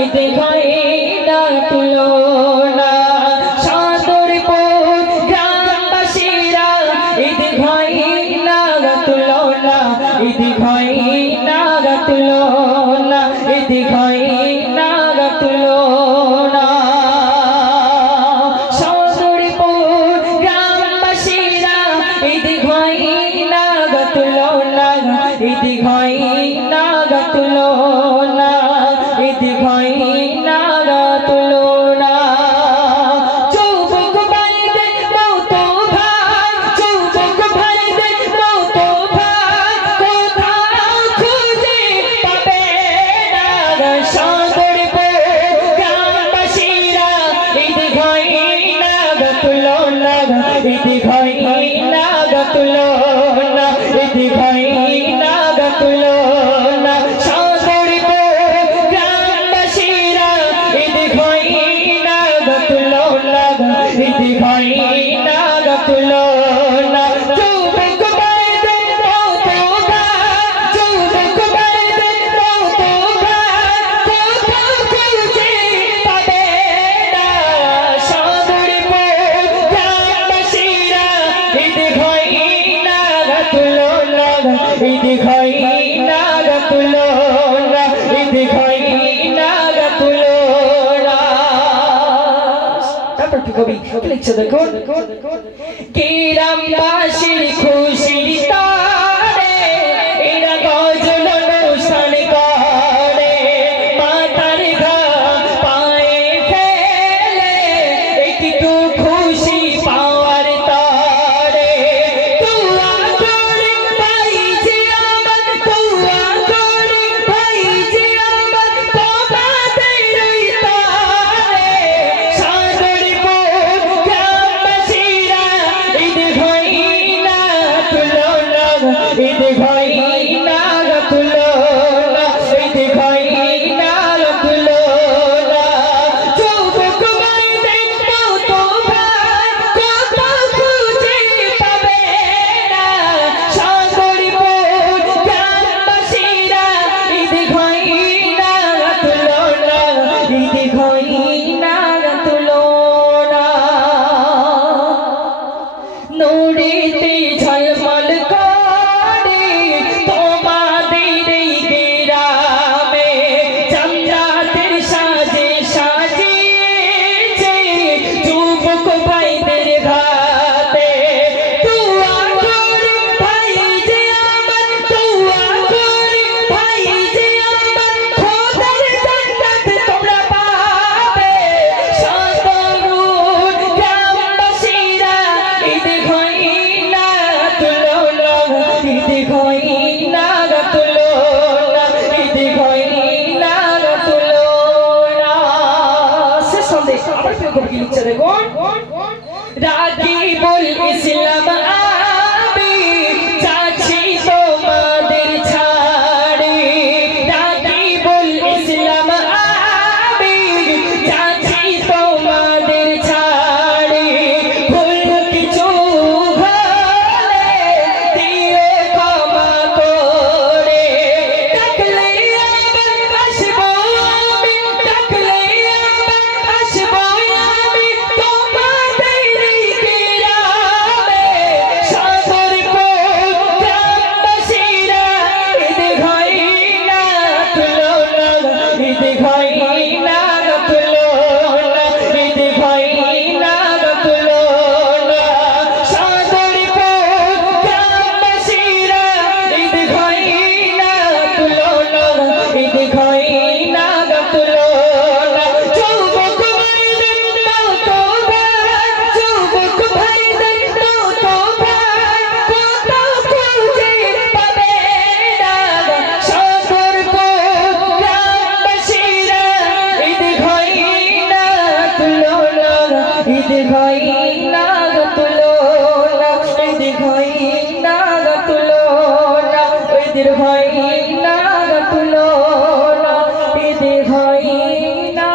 ঈদ হয় না তুলনা সাদরপুর গ্রামবাসীরা ঈদ হয় না তুলনা ঈদ হয় না তুলনা ঈদ হয় না তুলনা সাদরপুর গ্রামবাসীরা ঈদ হয় না তুলনা ঈদ হয় না তুলনা ঈদ হয় না তুলনা যুবক ভাইদের মতো ভাই যুবক ভাইদের মতো ভাই কোথাও খুঁজে পাবে না সাদরপুর গ্রামবাসীরা ঈদ হয় না তুলনা ঈদ হয় না তুলনা ঈদ হয় না তুলনা সাদরপুর গ্রামবাসীরা ঈদ হয় না তুলনা ঈদ হয় না তুলনা যুবক ভাইদের মতো ভাই যুবক ভাইদের মতো ভাই কোথাও খুঁজে পাবে না সাদরপুর গ্রামবাসীরা ঈদ হয় না তুলনা ঈদ হয় না তুলনা ঈদ হয় না তুলনা তারপর কি কবি লিখছে দেখুন গ্রামবাসীর খুশির তারে এরা গজল অনুষ্ঠান করে মাতার ঘাম পায়ে ফেলে একটু খুশি পাওয়ার তারে দোয়া করে ভাই যে আমার দোয়া করে ভাই যে আমার তোমাদের ওই তারে সাদরপুর গ্রামবাসীরা ঈদ হয় না তুলনা ঈদ হয় না তুলনা ঈদ হয় না তুলনা যুবক ভাইদের মতো ভাই কোথাও খুঁজে পাবে না সাদরপুর গ্রামবাসীরা ঈদ হয় না তুলনা ঈদ হয় না তুলনা নূরেতে ঝলমল করে তোমাদের এই গ্রামে জান্নাতের সাজে সাজিয়েছে যুবক ভাইদের ঘাতে দোয়া করে ভাই যে আমার দোয়া করে ভাই যে আমার খোদার জান্নাত তোমরা পাবে সাদরপুর গ্রামবাসীরা ঈদ হয় না তুলনা ঈদ হয় না তুলনা ঈদ হয় না তুলনা শেষ সন্দেশ আবার ফের কবি লিখছে দেখুন রাকিবুল ইসলাম আমি চাচ্ছি তোমাদের ছাড়ে রাকিবুল ইসলাম আমি চাচ্ছি তোমাদের ছাড়ে ভুল কিছু হলে দিও ক্ষমা করে ডাকলে আবার আসবো আমি ডাকলে আবার আসবো আমি তোমাদের এই গ্রামে সাদরপুর গ্রামবাসীরা ঈদ হয় না তুলনা ঈদ হয় না তুলনা ঈদ হয় না তুলনা সাদরপুর গ্রামবাসীরা ঈদ হয় না তুলনা ঈদ হয় না তুলনা যুবক ভাইদের মতো ভাই যুবক ভাইদের মতো ভাই কোথাও খুঁজে পাবে না সাদরপুর গ্রামবাসীরা ঈদ হয় না তুলনা ঈদ হয় না তুলনা ঈদ হয় না তুলনা ঈদ হয় না তুলনা ঈদ হয় না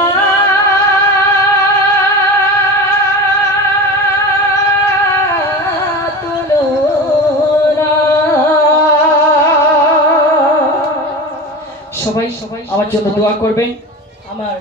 সবাই আমার জন্য দোয়া করবেন। আমার